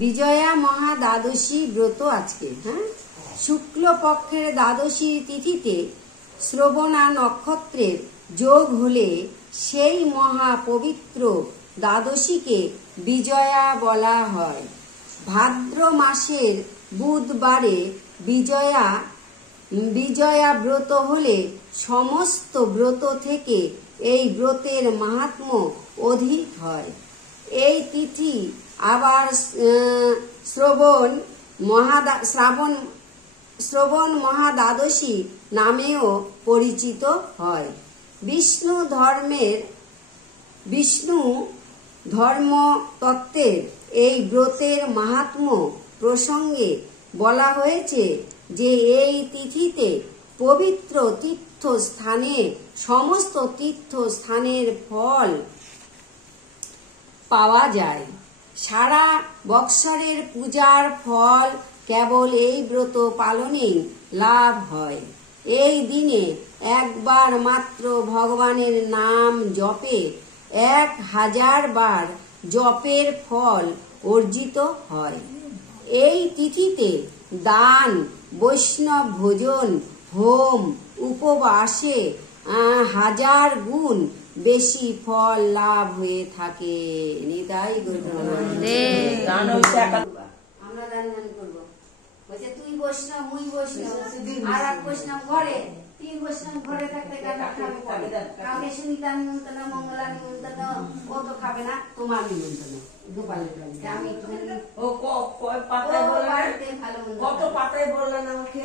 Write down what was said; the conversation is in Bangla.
বিজয়া মহা দ্বাদশী ব্রত আজকে। হ্যাঁ, শুক্ল পক্ষের দ্বাদশী তিথিতে শ্রবণা নক্ষত্রের যোগ হলে সেই মহা পবিত্র দ্বাদশীকে বিজয়া বলা হয়। ভাদ্র মাসের বুধবারে বিজয়া ব্রত হলে সমস্ত ব্রত থেকে এই ব্রতের মাহাত্ম্য অধিক হয়। এই তিথি আবার শ্রবণ মহাদ্বাদশী নামেও পরিচিত হয়। বিষ্ণু ধর্ম তত্ত্বের এই ব্রতের মাহাত্ম্য প্রসঙ্গে বলা হয়েছে যে এই তিথিতে পবিত্র তীর্থস্থানে সমস্ত তীর্থস্থানের ফল পাওয়া যায়। সারা বৎসরের পূজার ফল কেবল এই ব্রত পালনেই লাভ হয়। এই দিনে একবার মাত্র ভগবানের নাম জপে 1000 বার জপের ফল অর্জিত হয়। এই তিথিতে দান, বৈষ্ণব ভোজন, হোম, উপবাসে 1000 গুণ বেশি ফল লাভ হয়ে থাকে। নিতাই আমরা দান করবো। বলছে তুই বৈষ্ণব, মুই বৈষ্ণব, আর এক বৈষ্ণব ঘরে, 3 বৈষ্ণব ঘরে থাকতে কাউকে সুনিতা নিমন্ত্রণ, মঙ্গলা নিমন্ত্রণ, ও তো খাবে না, তোমার নিমন্ত্রণ গোপালের বাড়িতে। আমি কত পাতায় বললেন আমাকে?